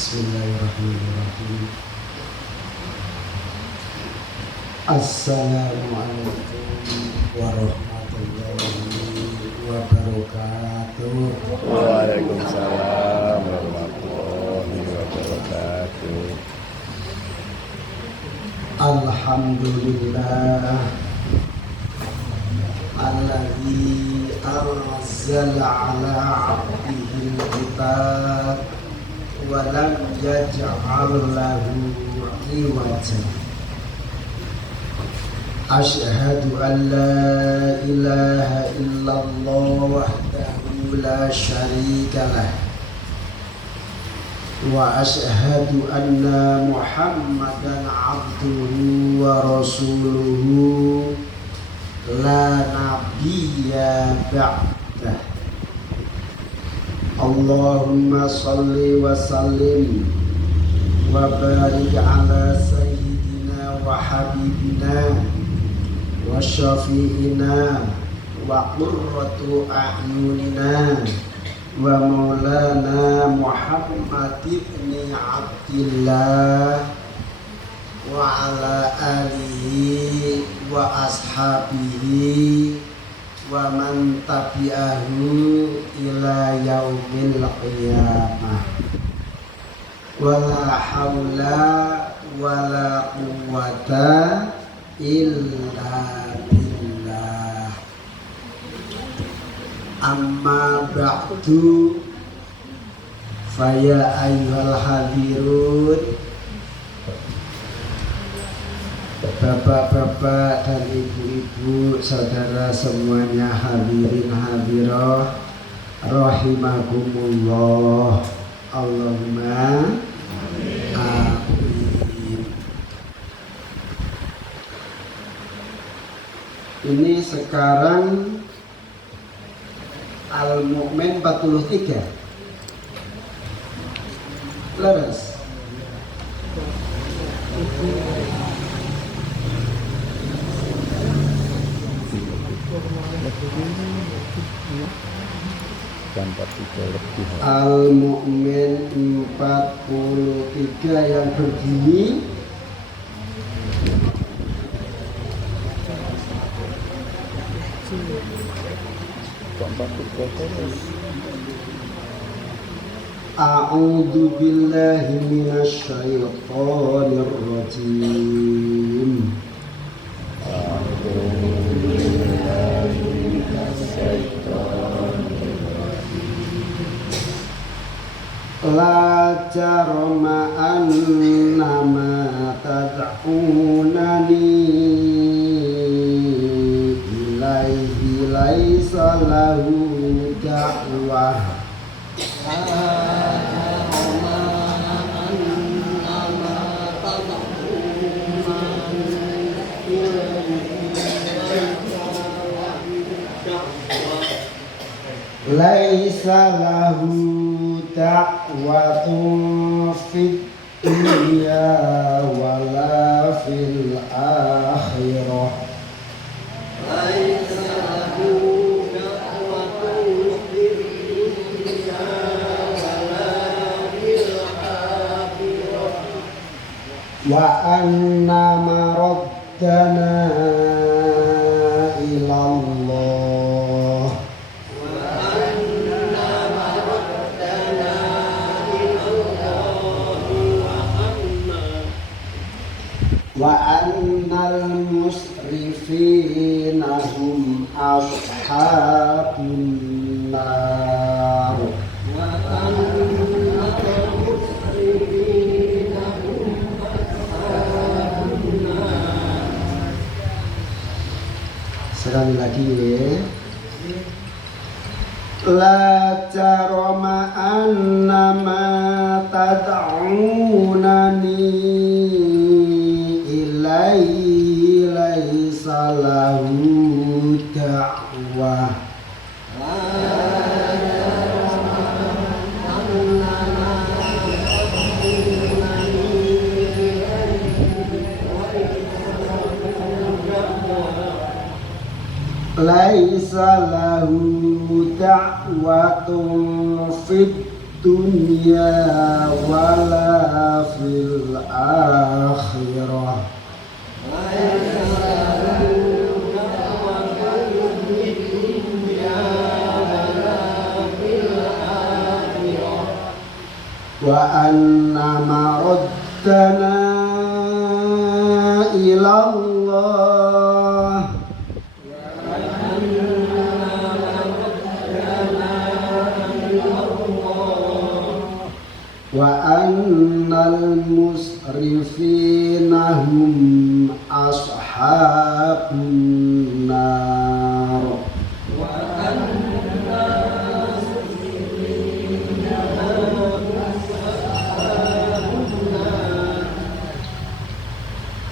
Bismillahirrahmanirrahim. Assalamualaikum warahmatullahi wabarakatuh. Waalaikumsalam warahmatullahi wabarakatuh. Alhamdulillah alladzi anzala ala 'abdihi al-kitab wa lam yaj'al lahu 'iwajan. Asyhadu an la ilaha illallah wahdahu la syarika lah wa asyhadu anna Muhammadan abduhu wa rasuluhu la nabiyya ba'dah. Allahumma salli wa sallim wa barik ala sayyidina wa habibina wa syafi'ina wa qurratu a'yunina wa maulana Muhammad ibn Abdillah wa ala alihi wa ashabihi wa man tabi'ahu ila yaumil qiyamah. Wala hawla wala quwwata illa billah. Amma ba'du, faya ayyuhal hadirun, bapak-bapak dan ibu-ibu, saudara semuanya, hadirin hadirah rahimakumullah. Allahumma amin. Ini sekarang Al-Mu'min 43. Leres. Al-Mu'min 43 yang berbunyi A'udzu billahi minasy syaithanir rajim. La jarama annama tad'unani ilaihi laisa lahu da'wah. Laisa lahu da'watun fid dunya wala fil akhirah. Laisa lahu da'watun fid dunya wala fil akhirah. Wa anna maraddana ila Allah. Wa annal musrifina hum ashabun nar. Wa annal musrifina hum ashabun nar. Sekali lagi ya. La jarama annama tad'unani laisa lahu da'wah. Laisa lahu da'watun fid dunya wala fil akhirah. Wa anna maraddana ila Allah wa annal musrifina hum ashabun nar.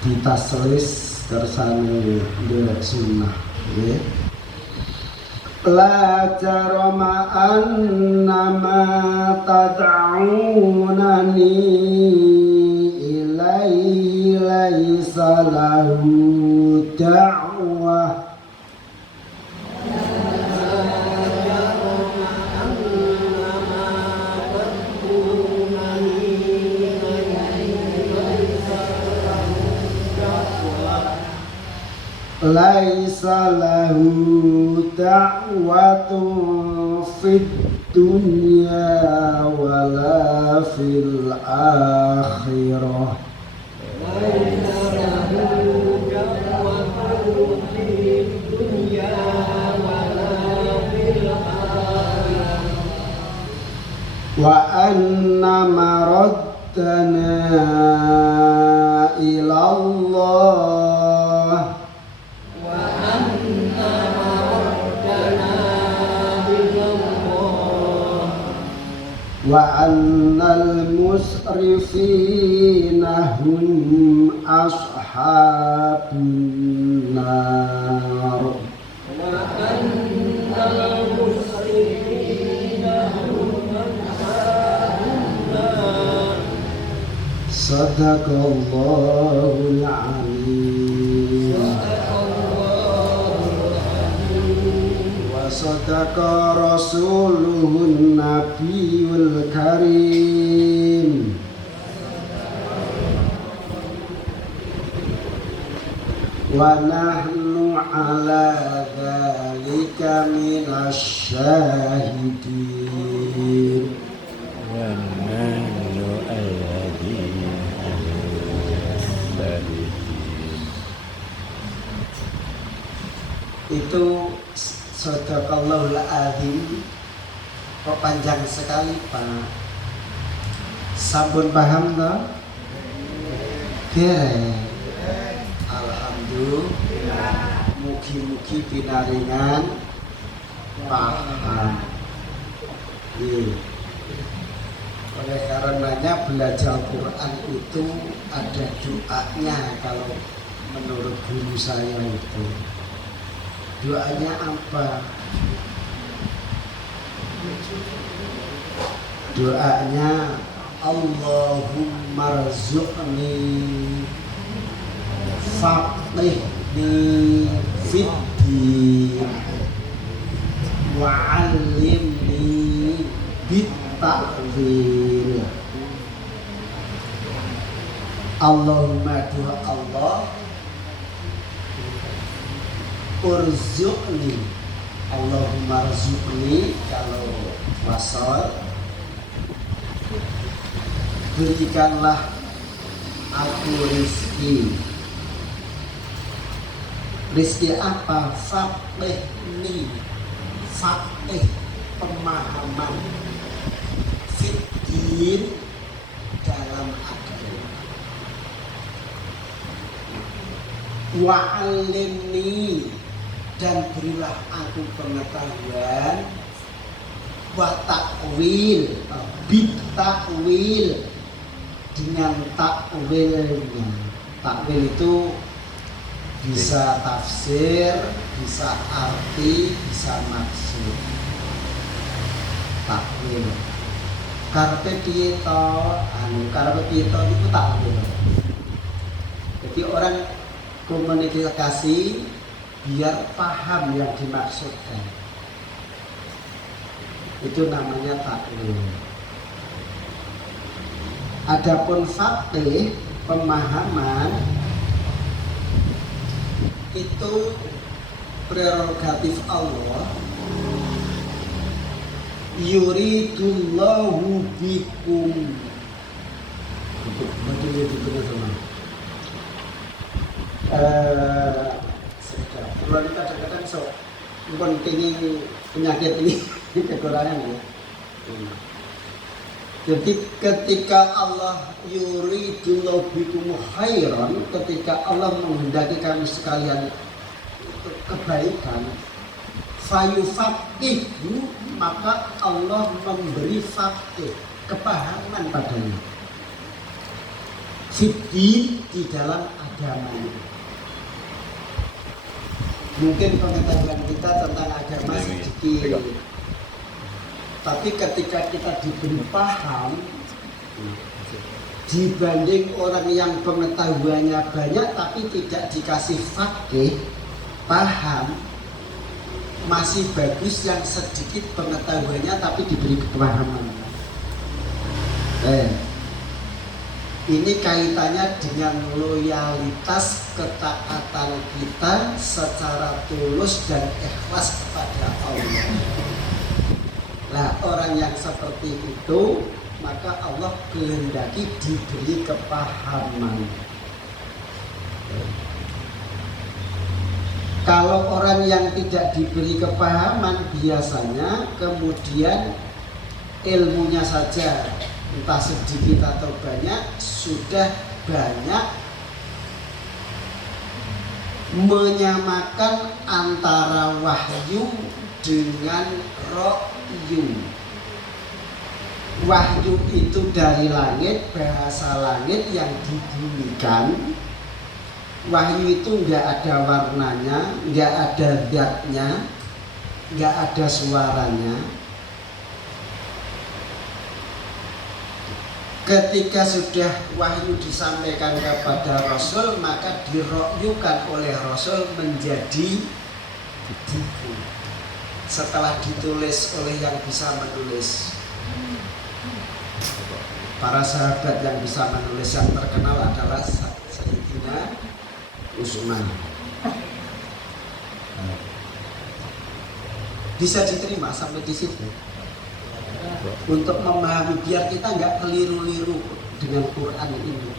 Ditaslis kersane ndelok sunnah nggih. La jarama annama tad'unani ilaihi laisa lahu da'wah. Laisa lahu da'watun fid dunya wala fil akhirah. Wa anna maraddana ila Allah wa annal musrifina hum ashabun nar. Sadaqallahul alim. Sadaqa rasuluhun nabiyul karim. Wa nahnu ala dzalika minasy syahidin. Wa nahnu alladhina syahidin. Itu Sadaqallahul azim. Kok panjang sekali Pak? Sampun paham toh? Dereng. Alhamdulillah. Mugi-mugi pinaringan paham. Oleh karenanya belajar Quran itu ada doanya kalau menurut guru saya itu. Doanya apa? Doanya Allahumma rzuqni faqihni fiddin wa 'allimni bit-ta'wil. Allahumma doa Allah urzuqni, Allahumma rzuqni kalau wasal, berikanlah aku rizki. Rizki apa? Faqihni, faqih pemahaman, fiddin dalam agama, wa'alimni dan berilah aku pengetahuan, wa takwil, bitakwil dengan takwilnya. Takwil itu bisa tafsir, bisa arti, bisa maksud. Takwil. Karpe piye to, karpe piye to itu takwil. Jadi orang komunikasi biar paham yang dimaksudkan. Itu namanya takwil. Adapun faqih, pemahaman, itu prerogatif Allah. Yuridullahu bikum. Bagaimana itu sama? Kalau kadang-kadang bukan pengen penyakit ini kekurangan ya. Jadi ketika Allah yuridullahu bikum khairan, ketika Allah menghendaki kami sekalian kebaikan, fayufaqihu, maka Allah memberi faqih, kepahaman padanya. Fiddin, di dalam agama. Mungkin pengetahuan kita tentang agama sedikit, tapi ketika kita diberi paham, dibanding orang yang pengetahuannya banyak tapi tidak dikasih faqih, paham, masih bagus yang sedikit pengetahuannya tapi diberi kepahaman. Ini kaitannya dengan loyalitas ketaatan kita secara tulus dan ikhlas kepada Allah. Nah, orang yang seperti itu, maka Allah kehendaki diberi kepahaman. Kalau orang yang tidak diberi kepahaman, biasanya kemudian ilmunya saja, entah sedikit atau banyak, sudah banyak menyamakan antara wahyu dengan ra'yu. Wahyu itu dari langit, bahasa langit yang dibumikan. Wahyu itu nggak ada warnanya, nggak ada zatnya, nggak ada suaranya. Ketika sudah wahyu disampaikan kepada Rasul, maka diro'yukan oleh Rasul menjadi buku. Setelah ditulis oleh yang bisa menulis. Para sahabat yang bisa menulis yang terkenal adalah Sayyidina Utsman. Bisa diterima sampai di situ. Untuk memahami, biar kita nggak keliru-liru dengan Quran ini.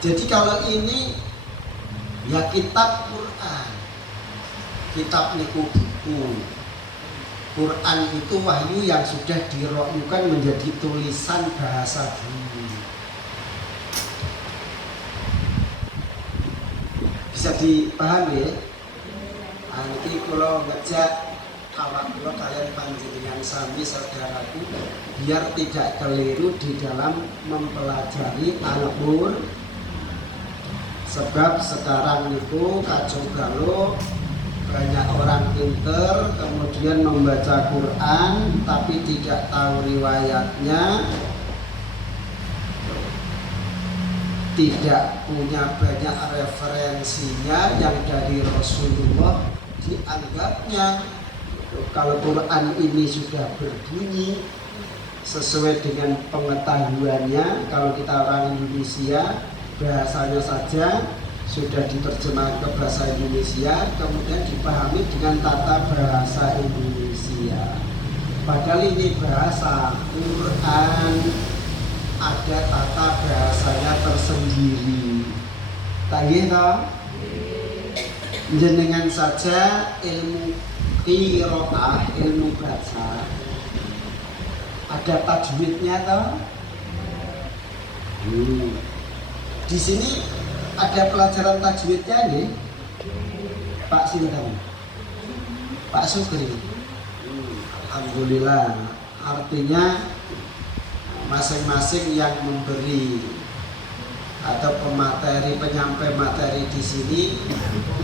Jadi kalau ini ya kitab Quran, kitab niku buku. Quran itu wahyu yang sudah diro'yukan menjadi tulisan bahasa bumi. Bisa dipahami ya? Nanti kalau ngejak awak kula kalian panjenengan sami saudaraku, biar tidak keliru di dalam mempelajari Al-Qur'an. Sebab sekarang itu kacau balau, banyak orang pinter kemudian membaca Quran tapi tidak tahu riwayatnya, tidak punya banyak referensinya yang dari Rasulullah, dianggapnya kalau Quran ini sudah berbunyi sesuai dengan pengetahuannya, kalau kita orang Indonesia bahasanya saja sudah diterjemahkan ke bahasa Indonesia, kemudian dipahami dengan tata bahasa Indonesia. Padahal ini bahasa Quran, ada tata bahasanya tersendiri. Tadi toh, jenengan saja ilmu qiraah, ilmu baca, ada tajwidnya toh. Di sini ada pelajaran tajwidnya nih, Pak Sinten, Pak Sukri. Alhamdulillah, artinya masing-masing yang memberi atau pemateri, penyampai materi di sini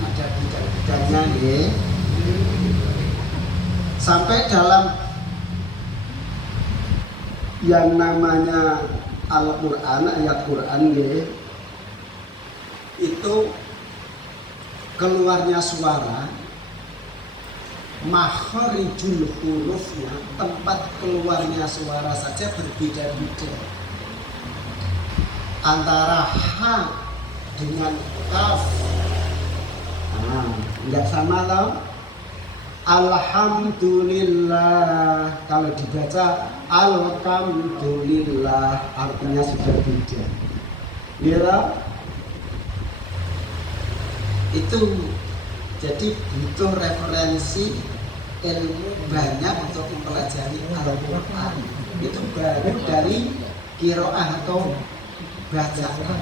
ada bidang-bidangnya nih. Sampai dalam yang namanya Al-Quran, ayat Quran nih, itu keluarnya suara makharijul hurufnya, tempat keluarnya suara saja berbeda-beda. Antara H dengan kaf, nggak sama tau. Alhamdulillah, kalau dibaca alhamdulillah artinya sudah beda. Ya, itu jadi butuh referensi ilmu banyak untuk mempelajari Al-Quran. Itu baru dari qiraah atau bacaan.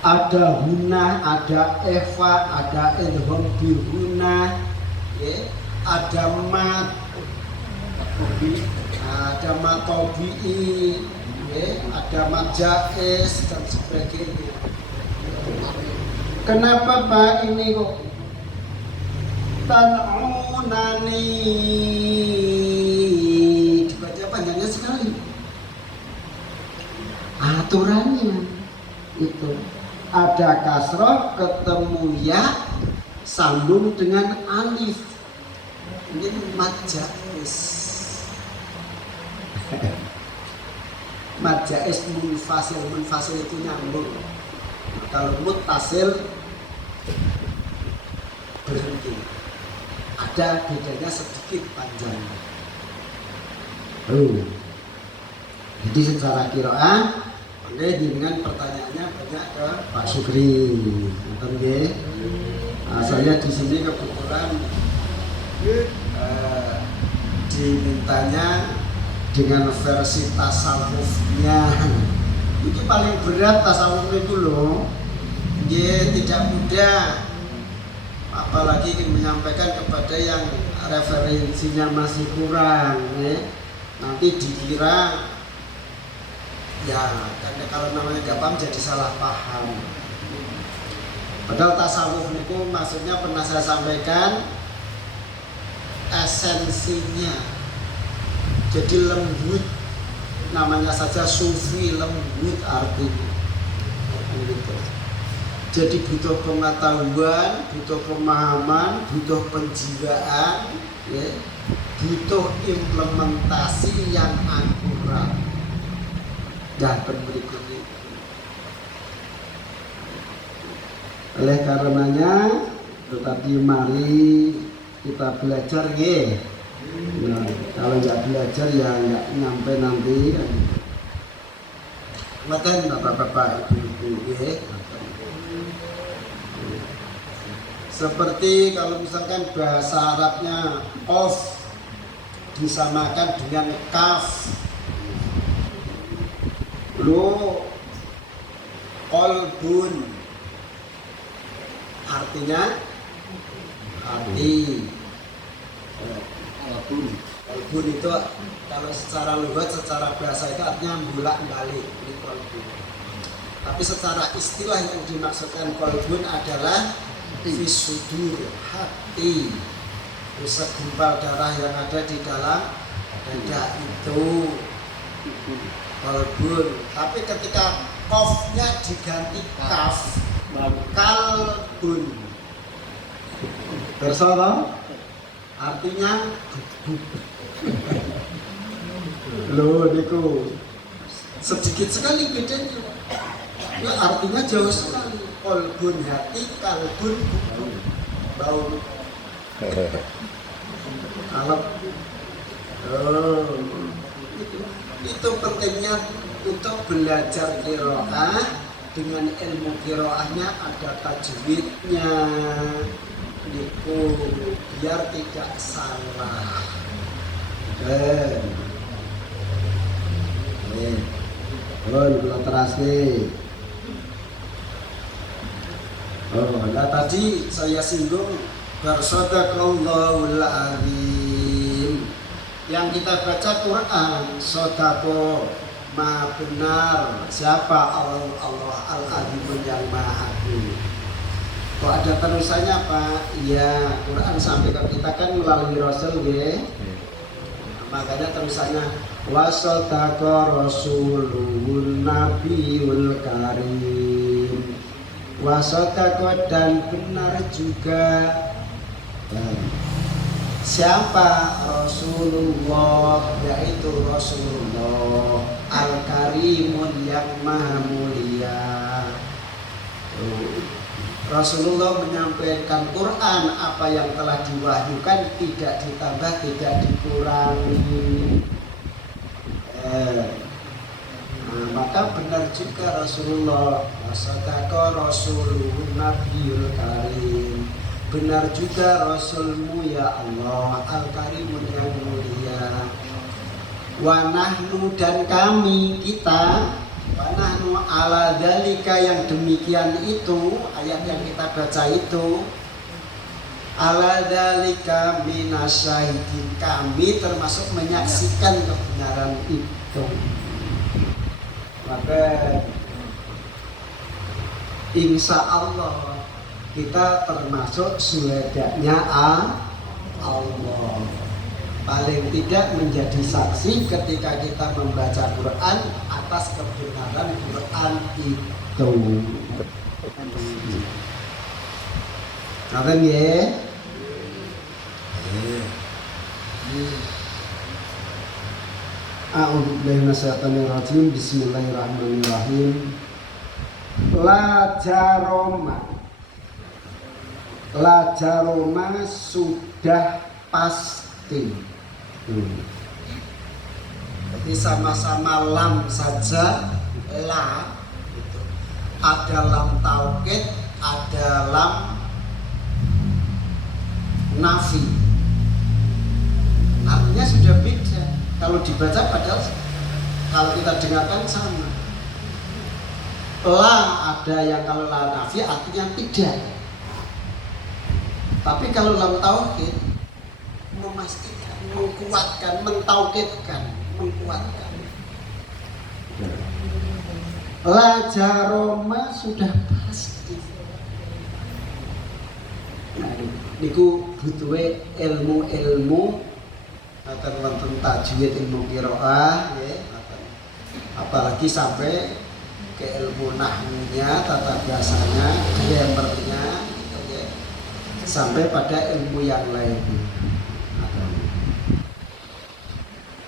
Ada huna, ada eva, ada idgham bi huna, ada mat, ada matobi'i, ada mat jaiz dan sebagainya. Kenapa Pak ini kok tan'unani dibaca panjangnya sekali? Aturannya itu ada kasroh ketemu ya sambung dengan alif, ini mad jaiz. Mad jaiz munfasil itu nyambung. Kalau muttasil berhenti, ada bedanya sedikit panjangnya. Jadi secara qiraah, dengan pertanyaannya banyak ke Pak Sukri, saya di sini kebetulan dimintanya dengan versi tasawufnya. Itu paling berat tasawuf itu loh. Dia tidak mudah, apalagi menyampaikan kepada yang referensinya masih kurang. Nanti dikira ya, karena kalau namanya gak paham jadi salah paham. Padahal tasawuf itu maksudnya pernah saya sampaikan esensinya. Jadi lembut, namanya saja sufi, lembut artinya. Jadi butuh pengetahuan, butuh pemahaman, butuh penjiwaan, butuh implementasi yang akurat. Dan berikutnya, oleh karenanya, tetapi mari kita belajar ya. Nah, kalau nggak belajar ya nggak nyampe nanti. Ngaten bapak-bapak, ibu-ibu ya. Seperti kalau misalkan bahasa Arabnya of disamakan dengan kaf, lo kolbun artinya hati. Kolbun itu kalau secara lughat, secara bahasa itu artinya bolak-balik, ini kolbun. Tapi secara istilah yang dimaksudkan kolbun adalah fisudur, hati, segumpal darah yang ada di dalam dada itu kolbun. Tapi ketika kofnya diganti kaf, kalbun, bersama artinya loh niku sedikit sekali bedanya. Ya artinya jauh sekali. Kolbun hati, kalbun bau. Kalau itu pentingnya untuk belajar qiraah. Dengan ilmu qiraahnya ada tajwidnya, niku biar tidak salah. Nah tadi saya singgung Barsadaqallahul azim. Yang kita baca Quran, sodako, maha benar. Siapa? Allah al-azim yang maha agung. Kok ada terusannya Pak? Ya, Quran sampai ke kita kan melalui Rasul ya. Makanya terusannya wasadaqa rasulun nabiyul karim. Wasodako dan benar juga. Siapa? Rasulullah, yaitu Rasulullah Al-Karimun yang maha mulia. Rasulullah menyampaikan Quran apa yang telah diwahyukan, tidak ditambah, tidak dikurangi. Maka benar juga Rasulullah. Wasodako Rasulun Nabiyul Karim. Benar juga Rasulmu ya Allah Al-Karimun yang mulia. Wa nahnu dan kami kita, wa nahnu ala dzalika yang demikian itu, ayat yang kita baca itu, ala dzalika minasyahidin, kami termasuk menyaksikan kebenaran itu. Maka insya Allah kita termasuk syuhadanya Allah. Paling tidak menjadi saksi ketika kita membaca Quran atas kebenaran Quran itu. Ngerti ya? A'udzubillahi minasyaitonir rajim. Bismillahirrahmanirrahim. La jaroma sudah pasti. Jadi sama-sama lam saja, la gitu. Ada lam taukid, ada lam nafi. Artinya sudah beda. Kalau dibaca padahal kalau kita dengarkan sama. La ada yang kalau la nafi artinya tidak. Tapi kalau lam taukid memastikan, mengkuatkan, mentaukidkan, mengkuatkan. La jaroma sudah pasti. Nah, niku butuhe ilmu-ilmu akan wonten tajwid, ilmu qiraah nggih, apalagi sampai ke ilmu nahwunya, tata bahasanya, grammarnya, sampai pada ilmu yang lain.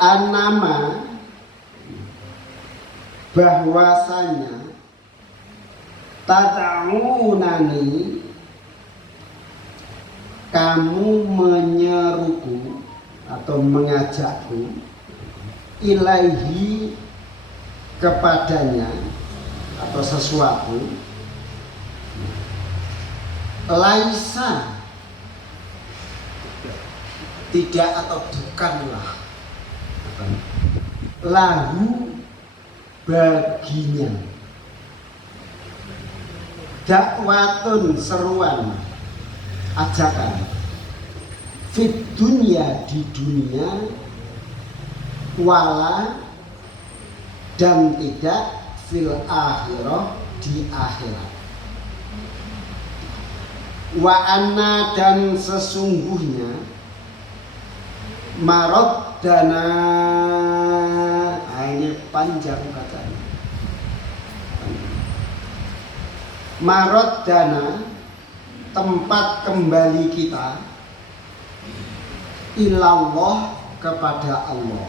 Anama bahwasanya tad'unani kamu menyeruku atau mengajakku ilaihi kepadanya atau sesuatu laisa tidak atau bukanlah lahu baginya dakwatun seruan ajakan fit dunia di dunia wala dan tidak fil akhirah di akhirat. Wa anna dan sesungguhnya marot dana, ini panjang bacanya. Marot dana tempat kembali kita ilallah kepada Allah.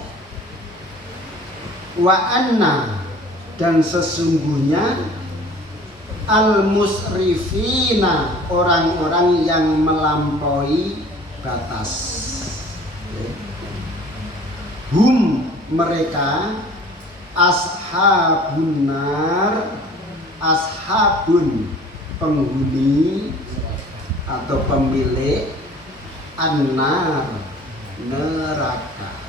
Wa anna dan sesungguhnya al-musrifina orang-orang yang melampaui batas. Hum mereka ashabun nar, ashabun penghuni atau pemilik an-nar neraka.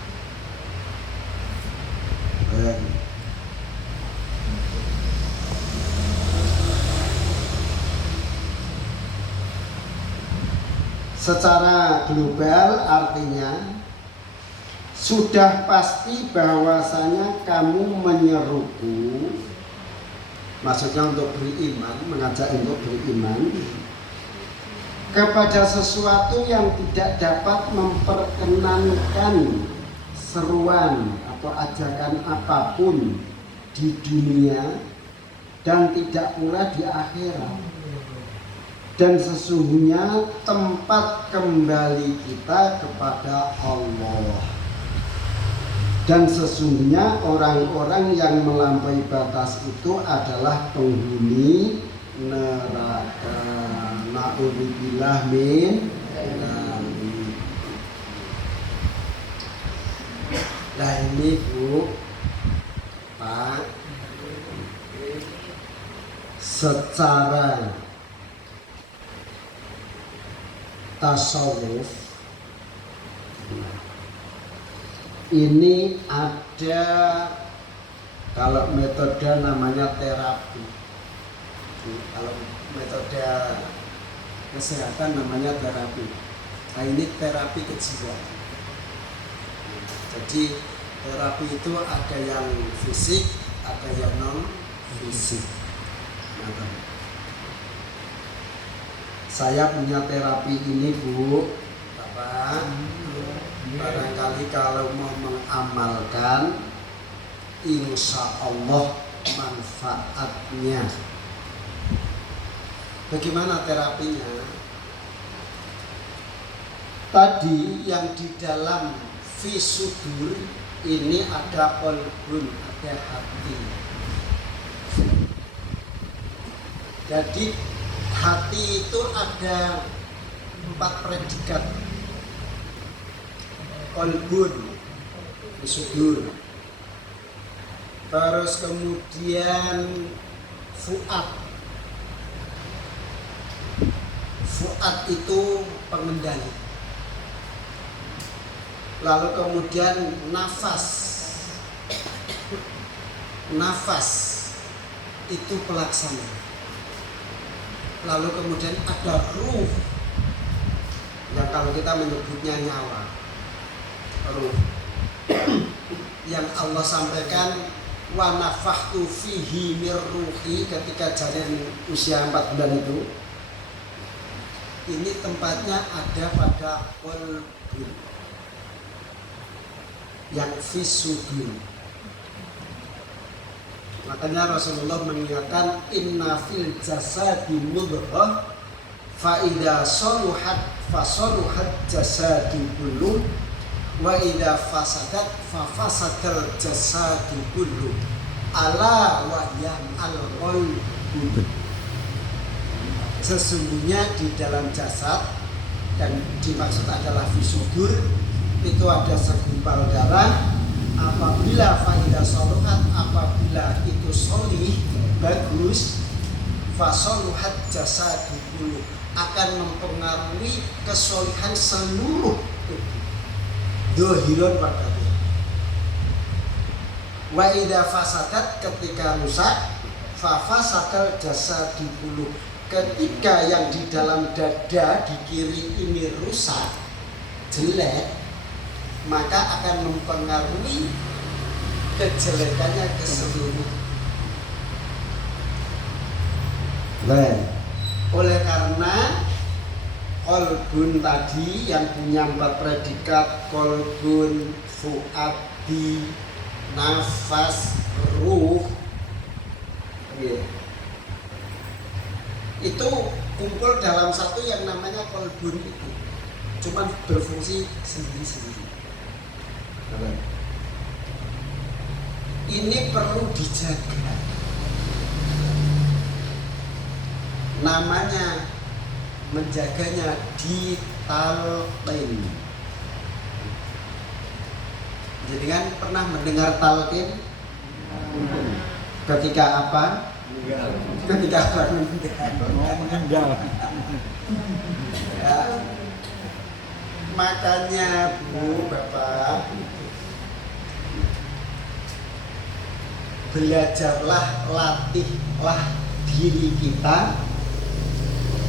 Secara global artinya sudah pasti bahwasanya kamu menyeruku, maksudnya untuk beriman, mengajak untuk beriman kepada sesuatu yang tidak dapat memperkenankan seruan atau ajakan apapun di dunia dan tidak pula di akhirat. Dan sesungguhnya tempat kembali kita kepada Allah. Dan sesungguhnya orang-orang yang melampaui batas itu adalah penghuni neraka. Na'udzubillah min dzalik. Nah ini Bu, Pak, secara tasawuf ini ada, kalau metode namanya terapi, kalau metode kesehatan namanya terapi. Nah ini terapi kejiwaan. Jadi terapi itu ada yang fisik, ada yang non fisik. Saya punya terapi ini Bu, Bapak. Barangkali kalau mau mengamalkan, insya Allah manfaatnya. Bagaimana terapinya? Tadi yang di dalam fisudur ini ada qalbun, ada hati. Jadi hati itu ada 4 predikat. Qalbun, fisudur. Terus kemudian fuad. Fuad itu pengendali. Lalu kemudian nafas. Nafas itu pelaksana. Lalu kemudian ada ruh, yang kalau kita menyebutnya nyawa. Ruh yang Allah sampaikan, wa nafakhtu fihi mir ruhi, ketika janin usia 4 bulan itu. Ini tempatnya ada pada qalbun, yang fisudur. Makanya Rasulullah mengingatkan, inna fil jasadi mudghah fa idza saluhat fa saluhat jasadu kullu wa idza fasadat fa fasadal jasadu kullu ala wa yam al-qalbu. Sesungguhnya di dalam jasad, dan dimaksud adalah fisudur, itu ada segumpal darah. Apabila faidah soluhat, apabila itu solih, bagus, fasoluhat jasadu kullu, akan mempengaruhi kesolihan seluruh tubuh, dohiron wadahnya. Wa idza fasadat, ketika rusak, fa fasadal jasadu kullu, ketika yang di dalam dada di kiri ini rusak, jelek, maka akan mempengaruhi kejelekannya ke seluruh. Oleh karena qalbun tadi yang punya 4 predikat, qalbun, fuadi, nafas, ruh, itu kumpul dalam satu yang namanya qalbun itu, cuman berfungsi sendiri-sendiri. Ini perlu dijaga. Namanya menjaganya ditalqin. Jadi kan pernah mendengar talqin? Ketika apa? Ketika apa? Meninggal. Ya. Makanya Bu, Bapak, belajarlah, latihlah diri kita,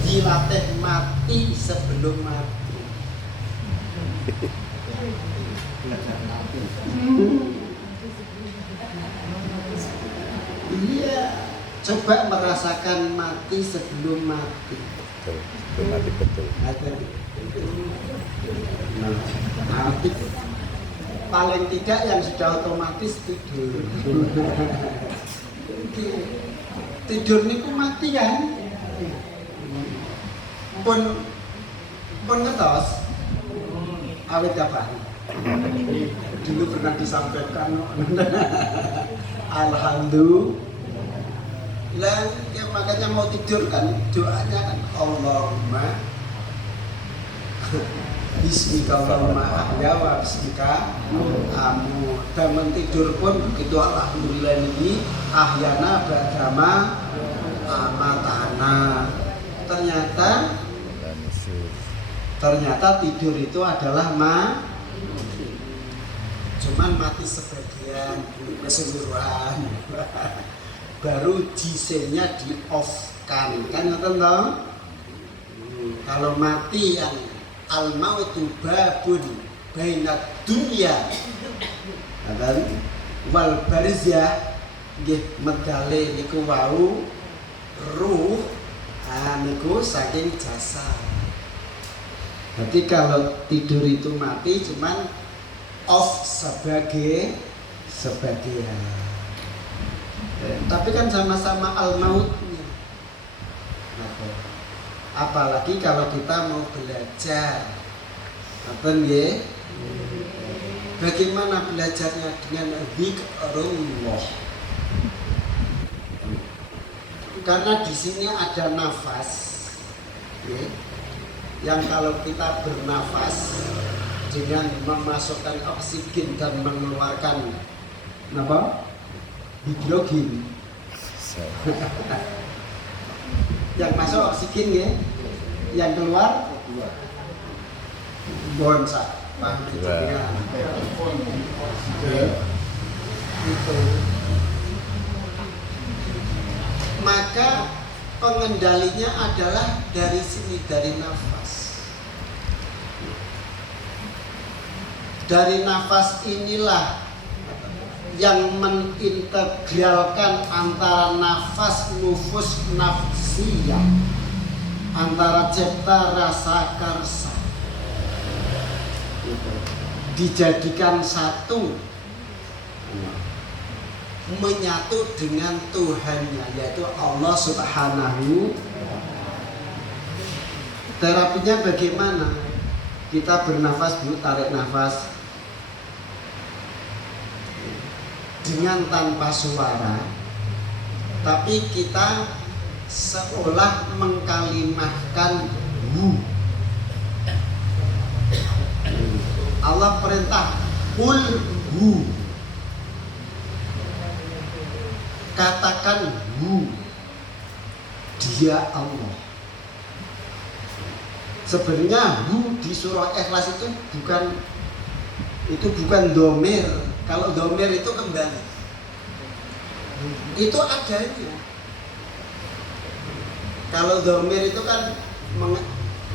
dilatih mati sebelum mati. Iya, coba merasakan mati sebelum mati. Betul, mati betul. Mati. Paling tidak yang sudah otomatis tidur. Tidur niku mati kan? pun ngetos awet kapan dulu pernah disampaikan alhamdulillah ya, makanya mau tidur kan doanya kan Allahumma bismika Allahumma ahya wa bismika amu. Dan tidur pun begitu alhamdulillah ini ahyana ba'dama amatana. Ternyata tidur itu adalah cuman mati sebagian, keseluruhan. Baru jisimnya di off kan ngerti toh? Kalau mati yang al-mautu babun bainad dunya dan wal barzah nggih medale niku wau ruh niku saking jasad. Berarti kalau tidur itu mati cuman off sebagian. Tapi kan sama-sama al-mautnya. Apalagi kalau kita mau belajar, bagaimana belajarnya dengan zikrullah? Karena di sini ada nafas, yang kalau kita bernafas dengan memasukkan oksigen dan mengeluarkan hidrogen. Yang masuk oksigen ya, yang keluar bonsa, itu. Maka pengendalinya adalah dari sini, dari nafas. Dari nafas inilah yang mengintegralkan antara nafas nufus nafsiyah, antara cipta rasa karsa, dijadikan satu, menyatu dengan Tuhannya, yaitu Allah Subhanahu. Terapinya bagaimana? Kita bernafas dulu, tarik nafas dengan tanpa suara, tapi kita seolah mengkalimahkan hu. Allah perintah kul hu, katakan hu, dia Allah. Sebenarnya hu di surah Ikhlas itu bukan domir. Kalau domir itu kembali, itu adanya. Kalau domir itu kan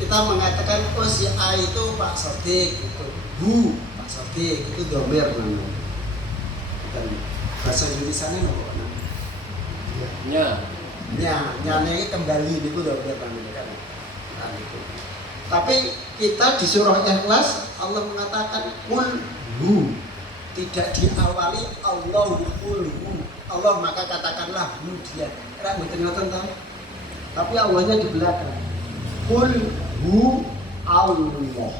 kita mengatakan oh si A itu Pak Sodik, itu Bu Pak Sodik, itu domir namanya. Dan bahasa Indonesianya nya ini kembali itu domir namanya kan. Nah, itu. Tapi kita di surah Ikhlas Allah mengatakan kul hu, tidak diawali Allahu Allah, maka katakanlah hu dia. Ora mboten ngoten ta. Tapi Allahnya di belakang. Qul hu Allah.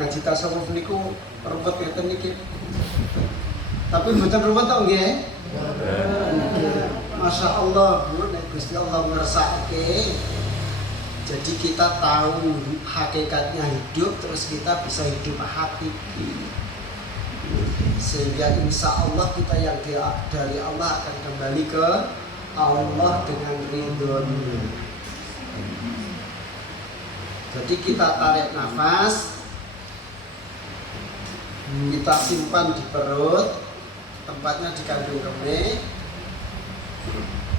Nah, cita tasawuf niku ruwet ngeten niki. Tapi mboten ruwet to nggih? Masya Allah, nek Gusti Allah ngersake. Jadi kita tahu hakikatnya hidup, terus kita bisa hidup hakiki. Sehingga insya Allah kita yang dari Allah akan kembali ke Allah dengan ridhonya. Jadi kita tarik nafas, kita simpan di perut, tempatnya di kandung kemih.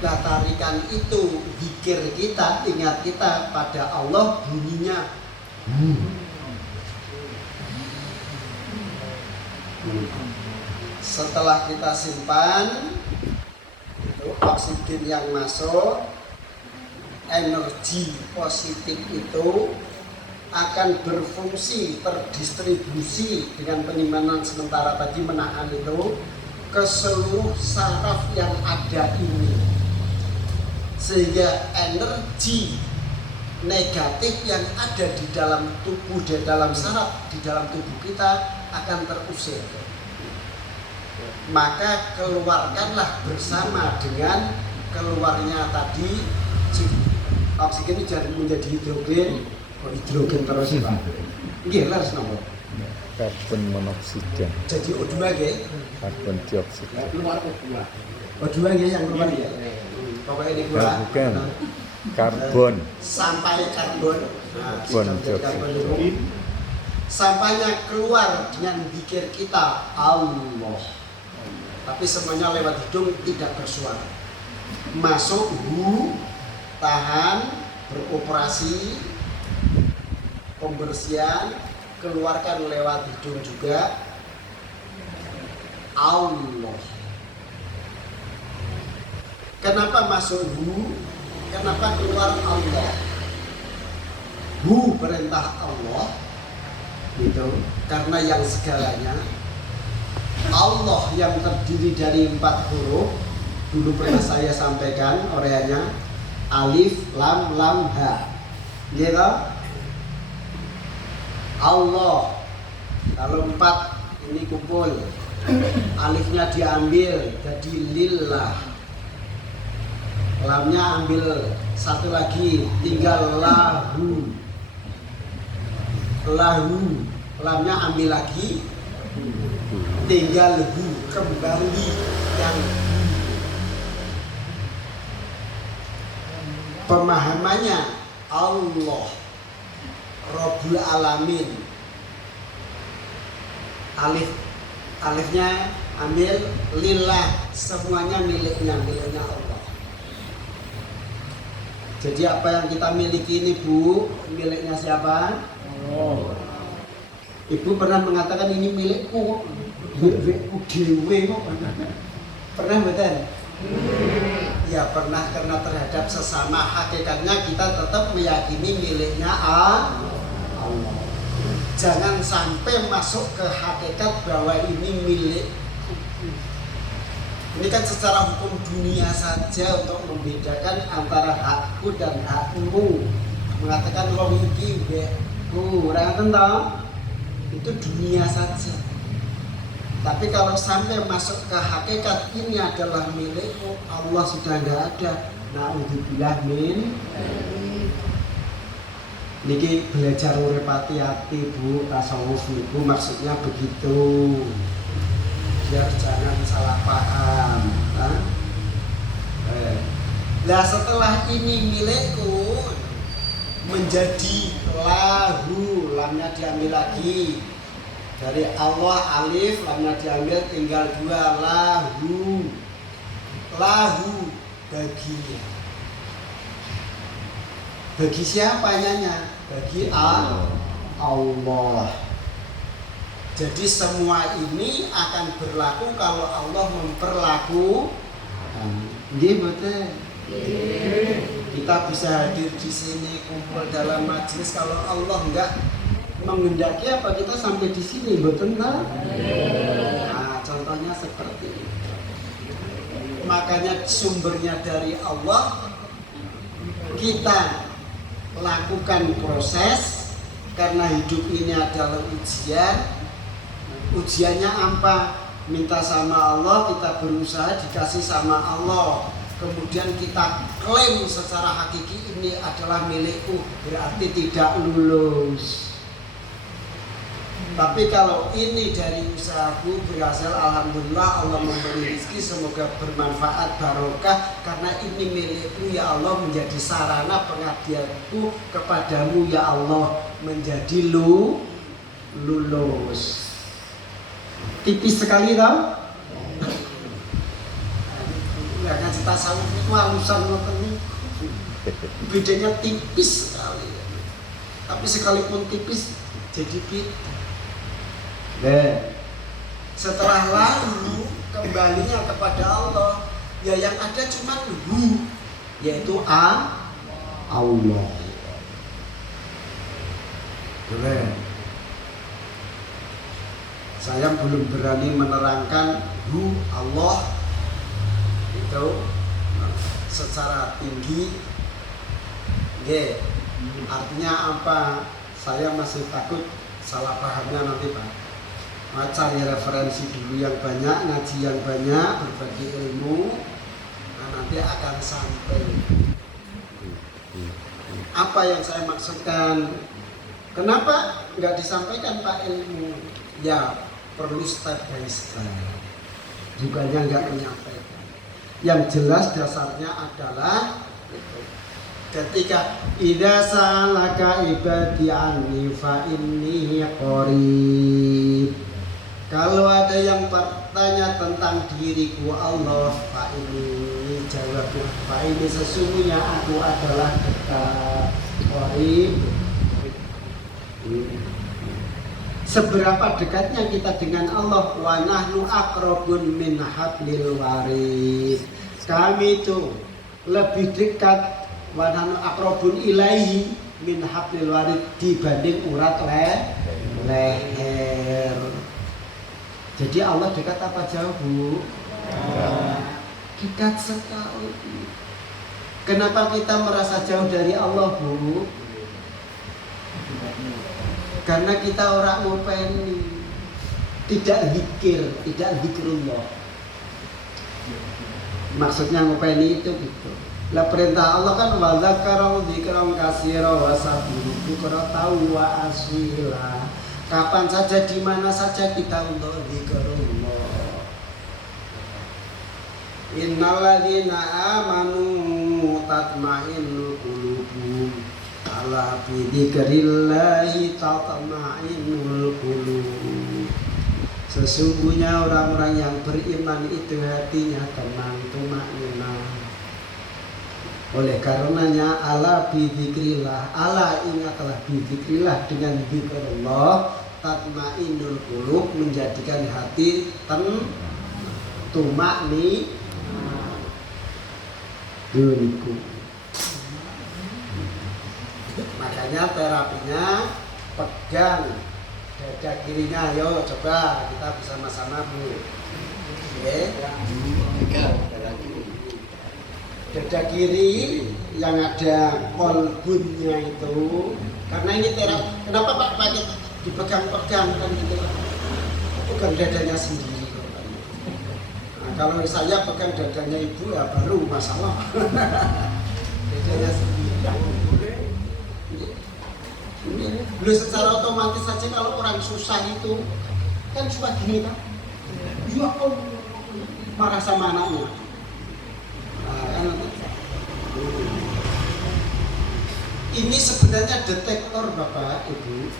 Nah, tarikan itu zikir kita, ingat kita pada Allah, bunyinya setelah kita simpan itu oksigen yang masuk, energi positif itu akan berfungsi terdistribusi dengan penyimpanan sementara tadi menahan itu ke seluruh saraf yang ada ini, sehingga energi negatif yang ada di dalam tubuh, di dalam saraf, di dalam tubuh kita akan terusir. Maka keluarkanlah bersama dengan keluarnya tadi oksigen jadi menjadi hidrogen, terus Pak. Nggih, harus nomor. Karbon monoksida. Jadi O2 nggih. Karbon dioksida. O2 nggih yang keluar ya. Pokoknya ini gua. Bukan. Karbon. Sampai karbon. Karbon dioksida. Sampainya keluar dengan zikir kita Allah. Tapi semuanya lewat hidung, tidak bersuara. Masuk tahan, beroperasi, pembersihan, keluarkan lewat hidung juga Allah. Kenapa masuk kenapa keluar Allah? Perintah Allah gitu, karena yang segalanya Allah yang terdiri dari 4 huruf. Dulu pernah saya sampaikan oreanya alif, lam, ha, gitu. Allah, kalau 4 ini kumpul, alifnya diambil jadi lillah, lamnya ambil satu lagi tinggal lahu, lamnya ambil lagi tinggal kembali yang pemahamannya Allah Rabbul Alamin. Alifnya ambil lillah, semuanya miliknya Allah. Jadi apa yang kita miliki ini Bu, miliknya siapa? Allah. Ibu pernah mengatakan ini milikku, milikku dewe kok. Pernah betul? Ya pernah, karena terhadap sesama hakikatnya kita tetap meyakini miliknya Allah. Jangan sampai masuk ke hakikat bahwa ini milik. Ini kan secara hukum dunia saja untuk membedakan antara hakku dan hakmu. Mengatakan wong iki mbekku, ora ngoten itu dunia saja. Tapi kalau sampai masuk ke hakikat ini adalah milikku, Allah sudah enggak ada. Na'udzubillah min. Niki belajar urip hati-hati Bu, tasawuf niku maksudnya begitu. Biar jangan salah paham. Nah setelah ini milikku menjadi lahu, lamnya diambil lagi dari Allah, alif, lamnya diambil tinggal 2, lahu baginya. Bagi siapa nyanyi? Bagi Allah. Jadi semua ini akan berlaku kalau Allah memperlakukan. Nggih betul. Kita bisa hadir di sini, kumpul dalam majelis, kalau Allah enggak menghendaki apa kita sampai di sini, betul enggak? Nah, contohnya seperti itu. Makanya sumbernya dari Allah, kita lakukan proses karena hidup ini adalah ujian. Ujiannya apa? Minta sama Allah, kita berusaha dikasih sama Allah. Kemudian kita klaim secara hakiki ini adalah milikku, berarti tidak lulus. Tapi kalau ini dari usahaku berhasil, alhamdulillah, Allah memberi rezeki, semoga bermanfaat, barokah, karena ini milikku ya Allah, menjadi sarana pengabdianku kepadamu ya Allah, menjadi lulus. Tipis sekali tau? Ya kan kita tasawuf itu halusan ngoten niku. Bedanya tipis sekali. Tapi sekalipun tipis jadi kita. Setelah lalu kembalinya kepada Allah, ya yang ada cuma yaitu Allah. Saya belum berani menerangkan Allah itu secara tinggi. Artinya apa? Saya masih takut salah pahamnya nanti Pak. Cari referensi dulu yang banyak, ngaji yang banyak, berbagi ilmu, nah nanti akan sampai. Apa yang saya maksudkan? Kenapa nggak disampaikan Pak ilmu? Ya perlu step by step. Bukannya nggak menyampaikan. Yang jelas dasarnya adalah ketika idza salaka ibadi anni fa inni qarib. Kalau ada yang bertanya tentang diriku Allah, Pak ini jawabnya, Pak ini sesungguhnya aku adalah dekat. Qarib. Seberapa dekatnya kita dengan Allah? Wa nahnu aqrabun min hablil warid. Kami itu lebih dekat, wa nahnu aqrabun ilaihi min hablil warid, dibanding urat leher. Jadi Allah dekat apa jauh, Bu? Dekat sekali. Kenapa kita merasa jauh dari Allah, Bu? Karena kita orang ngopeni, tidak zikir, tidak zikrullah. Maksudnya ngopeni itu gitu. Lah perintah Allah kan wa dzakara dzikran katsira wa sabbihu bukratan wa asila. Kapan saja, di mana saja kita untuk zikrullah. Innalladzina amanu tatma'innul qulubuhum ala bi dzikrillahi tatma'innul qulub. Sesungguhnya orang-orang yang beriman itu hatinya tenang, tumakninah. Oleh karenanya ala bi dzikrillah, ala ingatlah bi dzikrillah, dengan zikrullah tatma'innul qulub, menjadikan hati tumakni diriku. Makanya terapinya pegang dada kirinya, ayo coba kita bersama-sama Bu. Dada kiri yang ada kolbunnya itu, karena ini terapi. Kenapa Pak pakai dipegang-pegang kan gitu? Bukan dadanya sendiri. Nah, kalau saya pegang dadanya ibu ya baru masalah. Dadanya sendiri. Belum secara otomatis saja kalau orang susah itu kan suka gini kan? Ya Allah, marah sama anaknya. Nah, kan, ini sebenarnya detektor Bapak Ibu.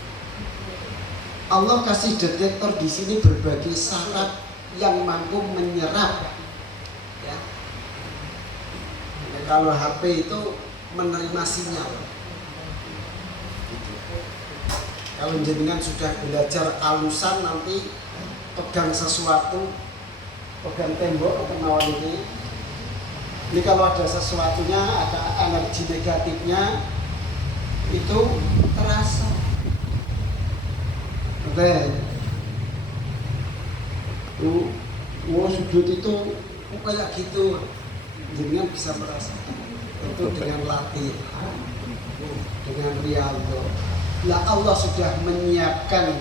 Allah kasih detektor di sini berbagai syarat yang mampu menyerap. Ya. Kalau HP itu menerima sinyal. Kalau jenengan sudah belajar alusan, nanti pegang sesuatu, pegang tembok atau mawon ini kalau ada sesuatunya, ada energi negatifnya, itu terasa. Oke. Sudut itu kayak gitu, jenengan bisa merasakan itu dengan latih, dengan riyadhah. Lah Allah sudah menyiapkan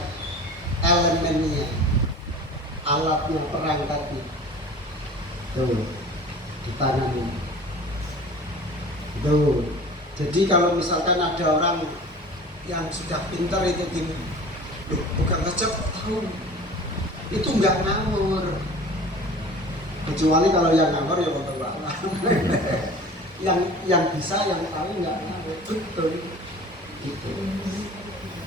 elemennya, alatnya, perangkatnya. Tuh, di tangan ini. Tuh. Jadi kalau misalkan ada orang yang sudah pintar itu gini, bukan kecap tahu, itu enggak ngawur. Kecuali kalau yang ngawur ya Allah. yang bisa, yang tahu enggak ngawur. Betul. Gitu.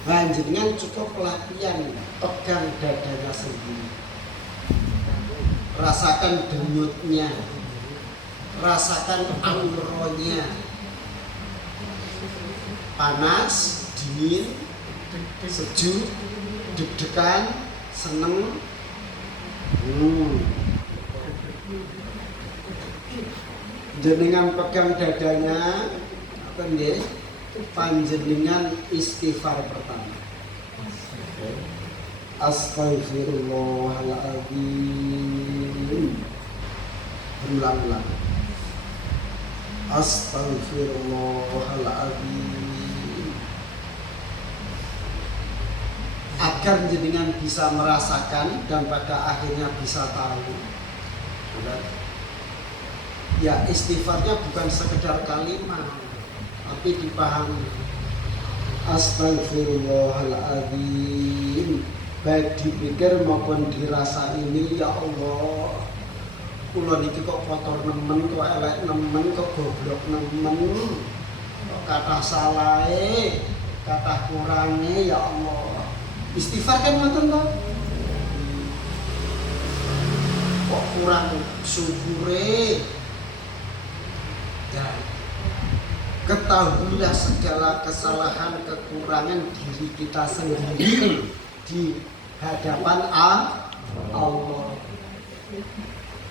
Nah, jenengan cukup pelatihan, pegang dadanya sendiri, rasakan denyutnya, rasakan auranya, panas, dingin, sejuk, deg-degan, seneng. Jenengan pegang dadanya, apa nih? Panjenengan istighfar pertama. Astaghfirullahaladzim. Berulang-ulang. Astagfirullahaladzim. Agar jenengan bisa merasakan dan pada akhirnya bisa tahu. Ya, istighfarnya bukan sekedar kalimat, tapi dipahami. Astagfirullahaladzim. Baik dipikir maupun dirasa ini, ya Allah, kula niki kok kotor nemen, kok elek nemen, kok goblok nemen, kok kathah salahe, kathah kurange, ya Allah. Istighfar kan ngoten to? Kok kurang syukure. Dan ketahuilah segala kesalahan, kekurangan diri kita sendiri di hadapan Allah.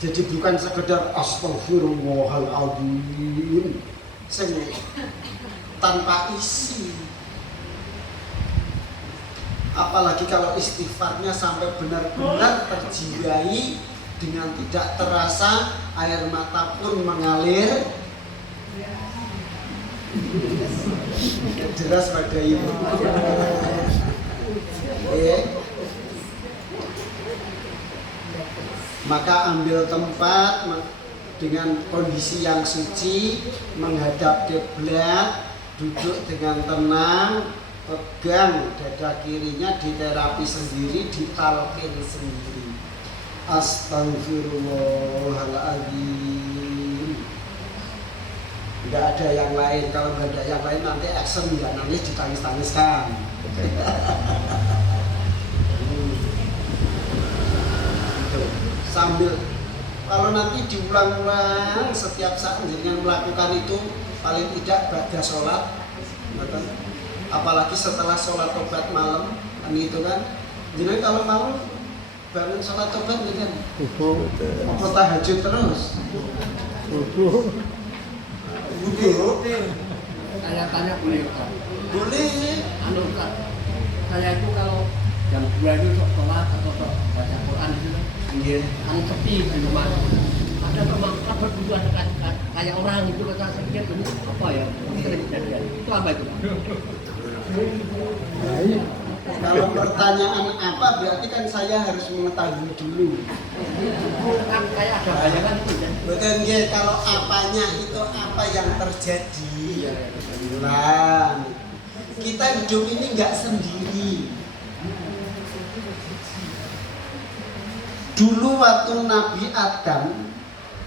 Jadi bukan sekedar astagfirullahaladzim tanpa isi. Apalagi kalau istighfarnya sampai benar-benar terjiwai dengan tidak terasa air mata pun mengalir deras pada ibu. Maka ambil tempat dengan kondisi yang suci, menghadap kiblat, duduk dengan tenang, pegang dada kirinya, diterapi sendiri, ditalqin sendiri. Astagfirullahaladzim. Nggak ada yang lain. Kalau nggak ada yang lain nanti action ya, nangis ditangis-tangiskan. Sambil kalau nanti diulang-ulang setiap saat dengan melakukan itu, paling tidak ba'da sholat, apalagi setelah sholat tobat malam, kan itu kan. Jadi kalau malam bangun sholat tobat gitu kan, apa tahajud terus? Wudu. Saya tanya boleh? Boleh. Saya itu kalau jam 2 itu sholat atau baca Quran itu sepi di rumah. Ada memang berbuat kayak orang itu kata saya ini apa ya? Itu apa itu? Kalau pertanyaan apa berarti kan saya harus mengetahui dulu. Kan kayak ada bayangan itu kan. Bukan kalau apanya itu apa yang terjadi. Nah, kita hidup ini nggak sendiri. Dulu waktu Nabi Adam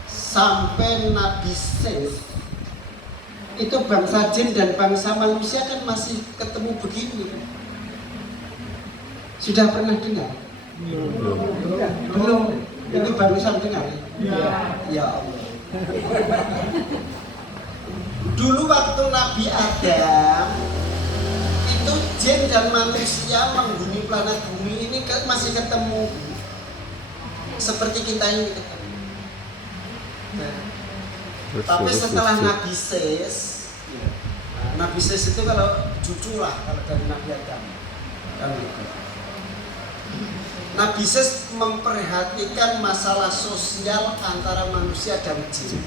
sampai Nabi Seth itu bangsa jin dan bangsa manusia kan masih ketemu begini. Sudah pernah dengar? Belum. Ini barusan dengar. Ya Allah. Dulu waktu Nabi Adam itu jin dan manusia menghuni planet bumi ini masih ketemu. Seperti kita ini ketemu. Nah, tapi setelah Nabi Ses, Nabi Ses itu kalau cucu lah kalau dari Nabi Adam. Nabi Ses memperhatikan masalah sosial antara manusia dan jin.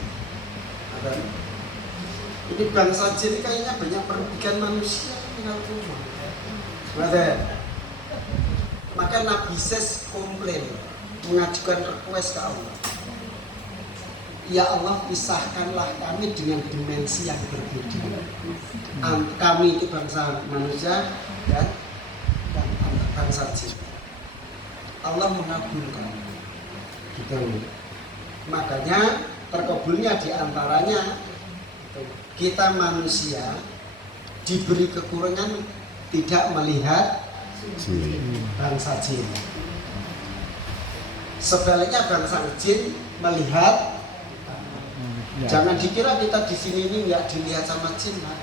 Ini bangsa jin kayaknya banyak merugikan manusia tinggal rumah. Maka Nabi Ses komplain, mengajukan request ke Allah. Ya Allah, pisahkanlah kami dengan dimensi yang berbeda. Kami itu bangsa manusia dan bangsa jin. Allah mengabulkan. Gitu. Makanya terkabulnya diantaranya kita manusia diberi kekurangan tidak melihat bangsa jin. Sebaliknya bangsa jin melihat. Jangan dikira kita di sini ini nggak dilihat sama jin lah.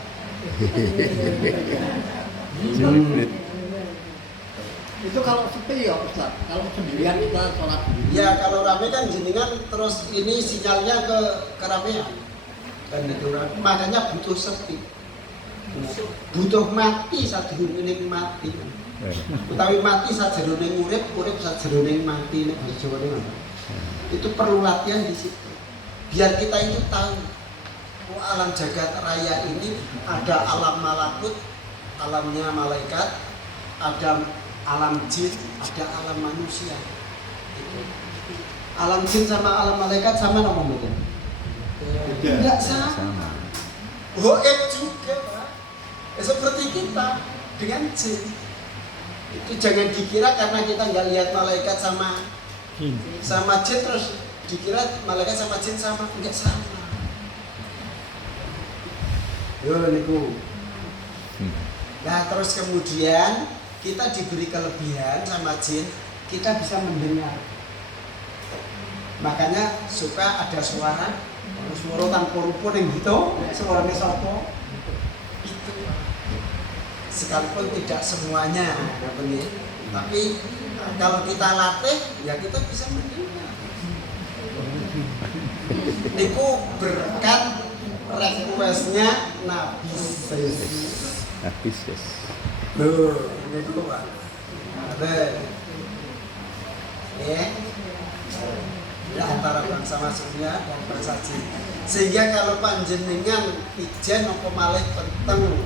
Itu kalau sepi ya Ustaz, kalau sendirian kita sholat. Ya kalau rame kan jenengan terus ini sinyalnya ke keramaian. Dan itu makanya butuh sepi. Butuh mati sadurunge mati. Utawi mati sadurunge urip, urip sadurunge mati nek basa Jawa. Itu perlu latihan di situ. Biar kita itu tahu alam jagat raya ini ada alam malakut, alamnya malaikat, ada alam jin, ada alam manusia. Itu. Alam jin sama alam malaikat sama apa mungkin? Tidak sama. Goib juga, Pak. Seperti kita dengan jin. Itu jangan dikira karena kita nggak lihat malaikat sama jin terus dikira malaikat sama jin sama, enggak sama. Yo niku. Nah terus kemudian kita diberi kelebihan sama jin, kita bisa mendengar. Makanya suka ada suara tanpa rupa yang gitu, suaranya sopo. Itu. Sekalipun tidak semuanya, tapi kalau kita latih, ya kita bisa mendengar. Niku berkat requestnya Nabi Yesus. Loh, niku Pak. Ada. Ya, antara bangsa manusia dan bangsa jin. Sehingga kalau panjenengan ijen apa malih peteng.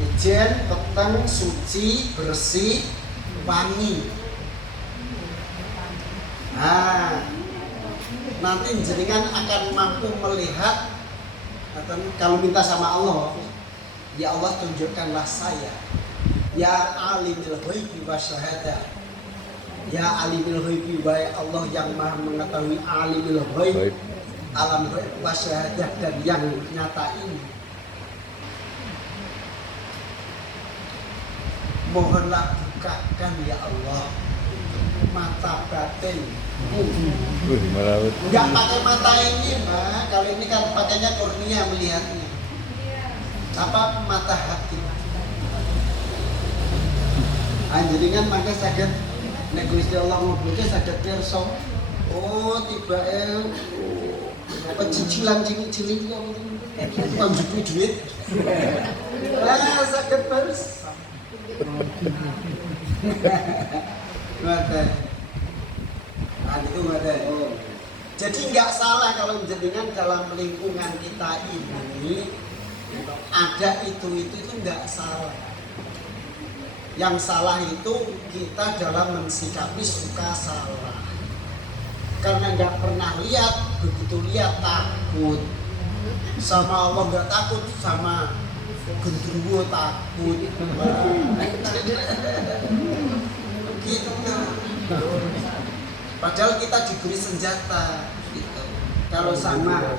Ijen peteng suci, bersih, wangi. Nah, nanti jenengan akan mampu melihat atau kalau minta sama Allah, ya Allah tunjukkanlah saya, ya alimul ghaibi wasyahadah, ya alimul ghaibi wa Allah yang maha mengetahui alimul ghaib, alam ghaib wasyahadah dan yang nyata ini. Mohonlah bukakan ya Allah mata batin. Enggak pakai mata ini, Mbak. Kalau ini kan pakainya kornea melihatnya. Apa mata hati. Jadi kan maka saged nek Gusti Allah ngobroke saged pirsa. Oh, tibake apa cicilan cilik-cilik kok tanjuku duit. Lah saged pirsa. Ngoten. Itu ada. Jadi nggak salah kalau jenengan dalam lingkungan kita ini ada itu nggak salah. Yang salah itu kita dalam mensikapi suka salah. Karena nggak pernah lihat, begitu lihat takut. Sama Allah nggak takut, sama gendruwo takut. Gitu. Padahal kita diberi senjata gitu. Kalau sama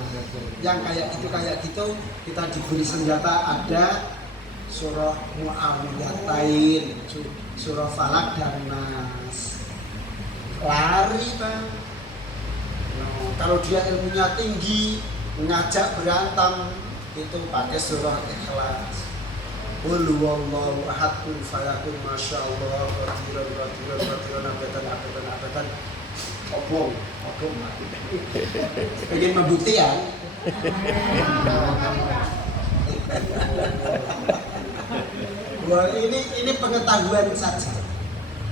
yang kayak gitu kita diberi senjata ada surah Mu'awwidhatain, surah Falak dan Nas. Lari Bang. Kalau dia ilmunya tinggi, ngajak berantem itu pakai surah Ikhlas. Qul huwallahu ahad kun fayakun masyaallah qadiran abadan. Obong. Pengen membuktikan. Wah, ini pengetahuan saja.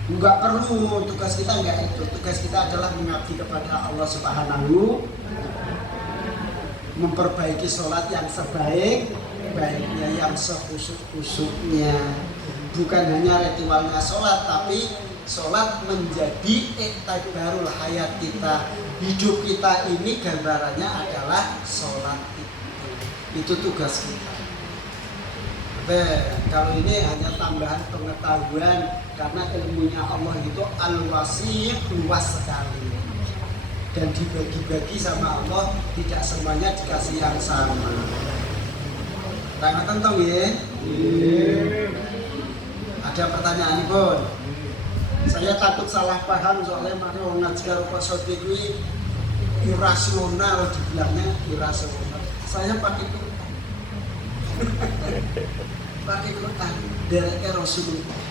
Enggak perlu, tugas kita enggak itu. Tugas kita adalah mengabdi kepada Allah Subhanahu, memperbaiki sholat yang sebaik-baiknya, yang sekusuk-kusuknya. Bukan hanya ritualnya sholat, tapi sholat menjadi iktibarul hayat kita. Hidup kita ini gambarannya adalah sholat itu tugas kita. Kalau ini hanya tambahan pengetahuan karena ilmunya Allah itu al-wasi' luas sekali dan dibagi-bagi sama Allah, tidak semuanya dikasih yang sama. Tangan tentang ya. Ada pertanyaan pun. Saya takut salah paham soalnya mari wong ngaji karo Pak Sodik kuwi irasional, dibilangnya irasional. Saya pakai Quran. Pakai Quran dari Rasulullah.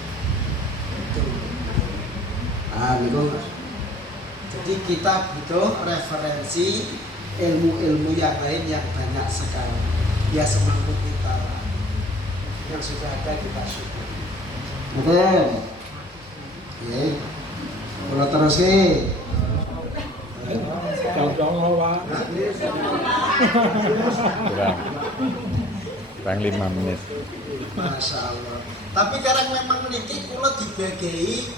Niku. Jadi kita butuh referensi ilmu-ilmu yang lain yang banyak sekali. Ya semampu kita. Yang sudah ada kita syukuri. Betul. Oke, kalau terus Jauh-jauh Pak. kurang 5 menit. Masya Allah. Tapi karena memang niki kula dibagi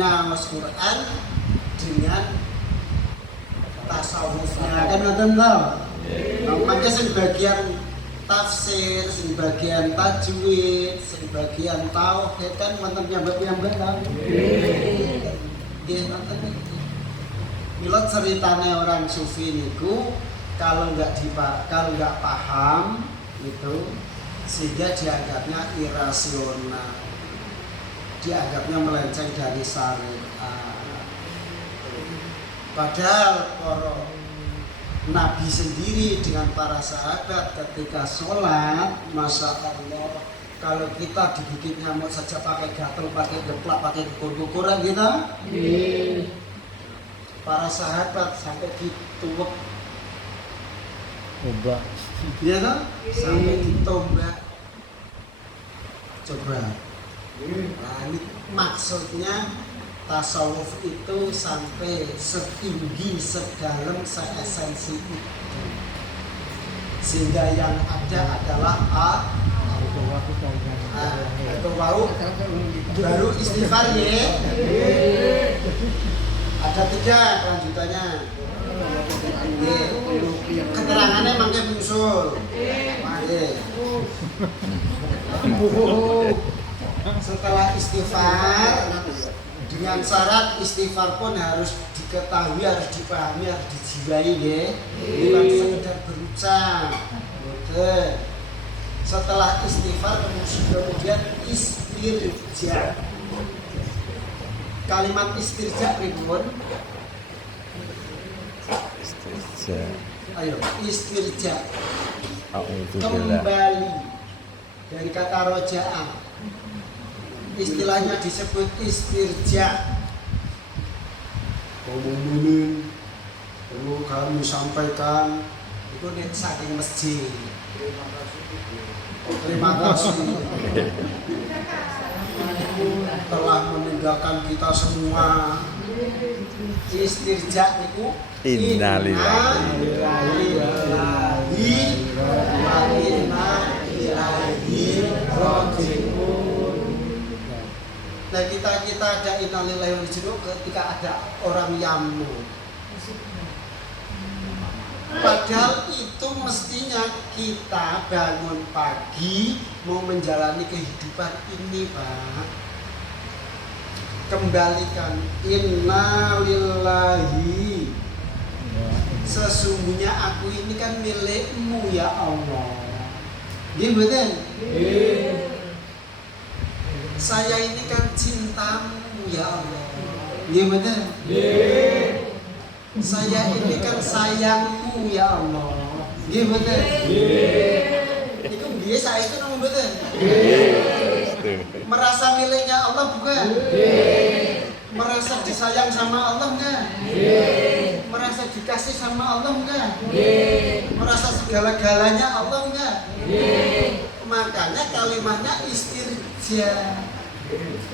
ngawas Quran dengan tasawufnya kan ngoten to. Nah, maka sing bagian tafsir, sing bagian tajwid, sing bagian tauhid kan wonten piyambak-piyambak ta. Nggih ngoten niki. Mila ceritane orang sufi niku kalau nggak paham itu sehingga dianggapnya irasional, dianggapnya melenceng dari syariat. Padahal para nabi sendiri dengan para sahabat ketika sholat, masya Allah, kalau kita dibikin nyamuk saja pakai gatel, pakai geplak, pakai kukur-kukuran kita, para sahabat sampai dituwek, Ubah. ya kan? Sampai ditombak. Coba. Nah, ini maksudnya tasawuf itu sampai setinggi, sedalam, seesensi itu. Sehingga yang ada adalah atau baru istighfar ya. Ada 3 kelanjutannya. Keterangannya makanya muncul. Setelah istighfar, dengan syarat istighfar pun harus diketahui, harus dipahami, harus dijiwai ya. Bukan sekedar berucap. Setelah istighfar kemudian istirja. Kalimat istirja pripun? Istirja. Ayo, istirja. A'udzubillah. Kembali dari kata roja'ah. Istilahnya disebut istirja. Ngomongin perlu kami sampaikan itu saking masjid. Terima kasih telah meninggalkan kita semua. Istirja itu innalillahi wa inna ilaihi raji'un. Nah kita ada innalillahi wa inna ilaihi raji'un ketika ada orang yamu. Padahal itu mestinya kita bangun pagi mau menjalani kehidupan ini, Pak. Kembalikan inna lillahi. Sesungguhnya aku ini kan milikmu ya Allah. Nggih mboten? Saya ini kan cintamu ya Allah. Nggih mboten? Saya ini kan sayangmu ya Allah. Nggih mboten? Iku nggih saestu napa mboten? Merasa miliknya Allah bukan? Merasa disayang sama Allah enggak? Merasa dikasih sama Allah enggak? Merasa segala-galanya Allah enggak? Makanya kalimatnya istirja.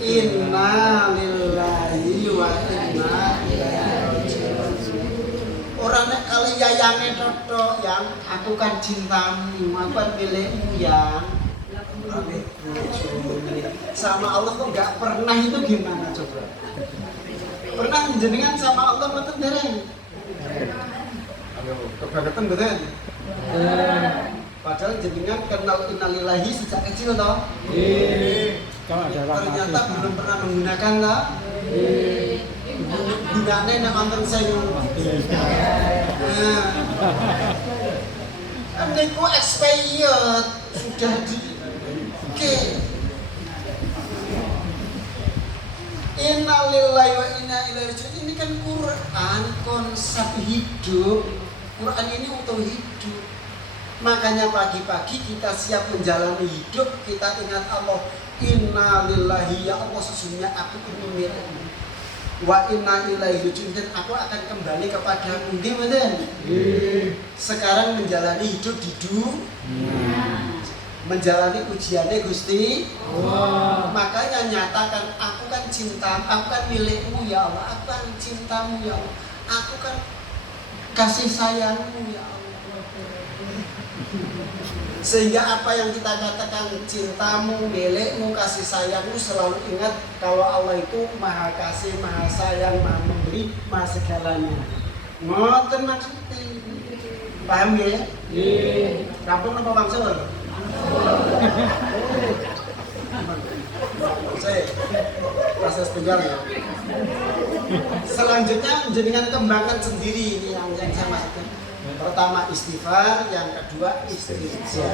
Inna lillahi wa inna ilaihi raji'un. Orangnya kali yayange totok yang aku kan cintamu, aku kan milikmu yang sama Allah kok nggak pernah, itu gimana coba? Pernah jenengan sama Allah mboten dereng? Ayo, kebangetan mboten? Padahal jenengan kenal innalillahi sejak kecil toh? Ternyata belum pernah menggunakan toh? Gunane nek wonten sing niku expired sudah di Inna lillahi wa inna ilaihi raji'un. Ini kan Quran, konsep hidup. Quran ini untuk hidup. Makanya pagi-pagi kita siap menjalani hidup, kita ingat Allah. Inna lillahi, ya Allah sesungguhnya aku ini milikmu. Wa inna ilaihi raji'un, dan aku akan kembali kepadamu. Nggih mboten? Sekarang menjalani hidup di dunia. Menjalani ujiannya Gusti Allah. Makanya nyatakan aku kan cinta, aku kan milikmu ya Allah, aku kan cintamu ya Allah. aku kan kasih sayangmu ya Allah. Sehingga apa yang kita katakan cintamu, milikmu, kasih sayangmu, selalu ingat kalau Allah itu maha kasih, maha sayang, maha memberi, maha segalanya. Ngoten maksudnya. Paham ya? Iya. Rampung apa maksud? Saya proses penjara ya. Selanjutnya jenengan kembangkan sendiri ini yang saya maksudkan. Pertama istighfar, yang kedua istirja.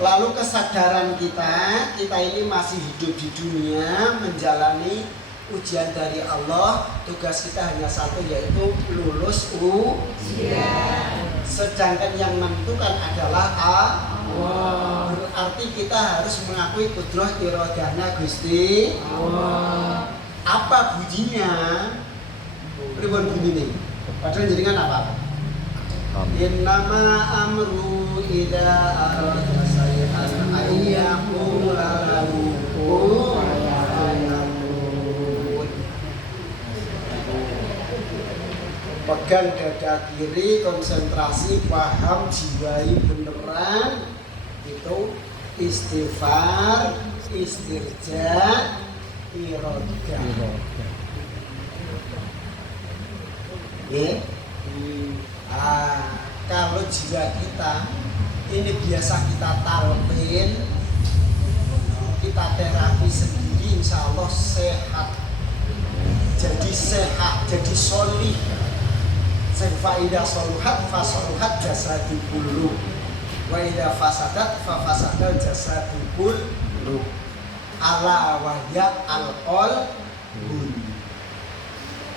Lalu kesadaran kita ini masih hidup di dunia, menjalani ujian dari Allah. Tugas kita hanya satu, yaitu lulus ujian. Sedangkan yang menentukan adalah Allah. Berarti kita harus mengakui kudrah iradahnya Gusti Allah. Apa bunyinya? Pripun bunyinya? Padahal jenengan apa? Innama amru idza arada shay'an ayyaqula lahu kun fayakun. Pegang dada kiri, konsentrasi, paham, jiwai beneran. Itu istighfar, istirja, iradah. Ya. Kalau jiwa kita ini biasa kita talqin, kita terapi sendiri, insya Allah sehat. Jadi sehat, jadi solih. Faidah soluhat, fasoluhat jasadul kullu. Wa idza fasadat, fasadal jasadul kullu. Ala wahya alqol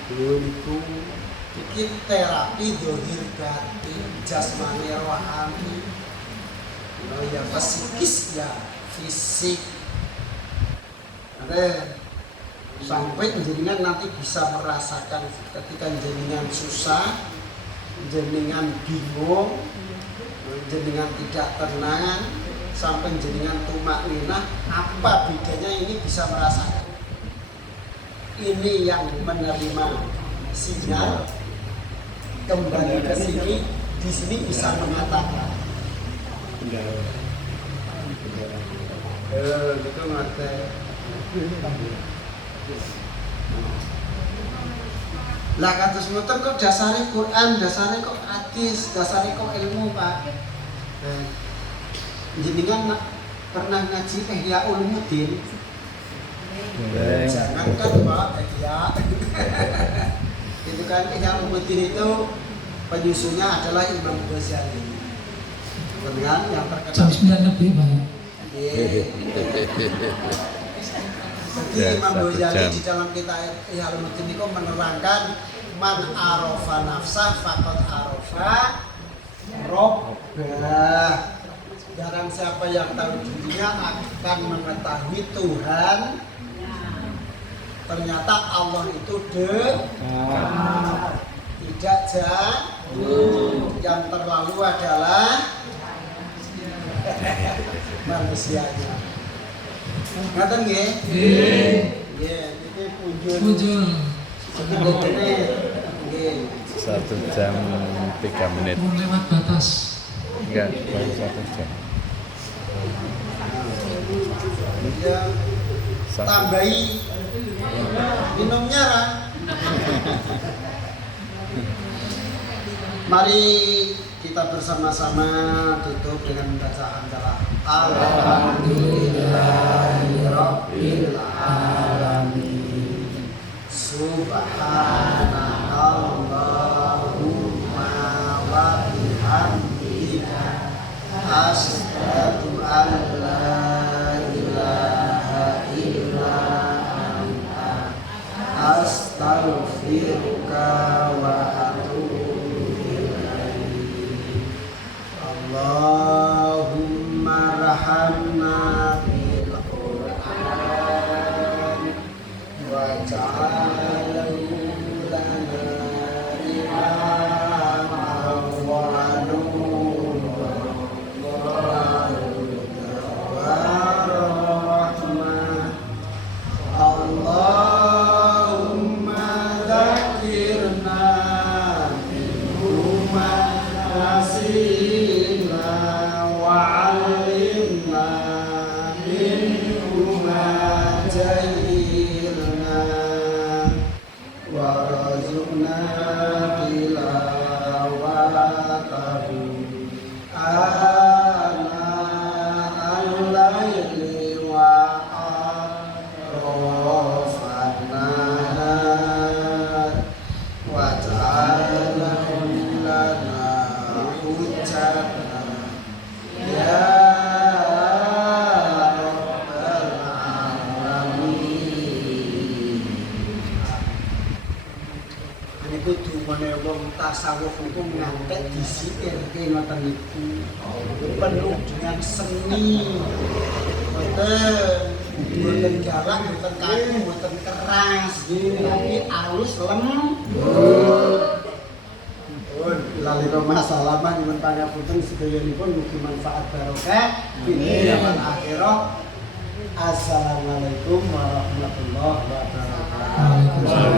itu bikin terapi dohir batin, jasmani rohani, ya psikis ya fisik. Ada sampai jenengan nanti bisa merasakan ketika jenengan susah, jenengan bingung, jenengan tidak tenang, sampai jenengan tumak ninah, apa bedanya ini bisa merasakan. Ini yang menerima sinyal kembali ke sini, di sini bisa mengatakan. Gitu ngerti. Lah kados ngoten kok dasare Quran, dasare kok hadis, dasare kok ilmu, Pak. Jenengan pernah ngaji Ihya Ulumuddin? Jangan kan Pak, Ihya. Itu kan Ihya Ulumuddin itu penyusunnya adalah Imam Ghazali. Benar yang terkenal. Jam 9 lebih, Pak. Jadi Imam Ghazali di dalam kitab Ihya Ulumuddin itu menerangkan man arafa nafsah faqad arafa rabbah. Barang siapa yang tahu dirinya akan mengetahui Tuhan. Ternyata Allah itu dekat, tidak jauh. Yang terlalu adalah manusianya. Ngaten nggih? Nggih. Nggih, iki punjul. Sebetulnya nggih. 1 jam 3 menit. Lewat batas. Enggak, baru 1 jam. Ya, tambahi minumnya Ra. Mari kita bersama-sama tutup dengan membaca hamdalah. Alhamdulillahirabbil alamin. Subhanallahumma wa bihamdika asyhadu an la ilaha illa anta astaghfiruka wa atubu ilaik. Allahumma rahamna bil Qur'an wa ja'alhu lana kawuh putung ngantek disipirke ngoten niku. Penuh dengan seni. Boten galak, boten kaku, boten keras, tapi alus lembut. Lalika masalaman nyuwun pangapunten sedayanipun mugi manfaat barokah dunya wal akhirah. Assalamualaikum warahmatullahi wabarakatuh.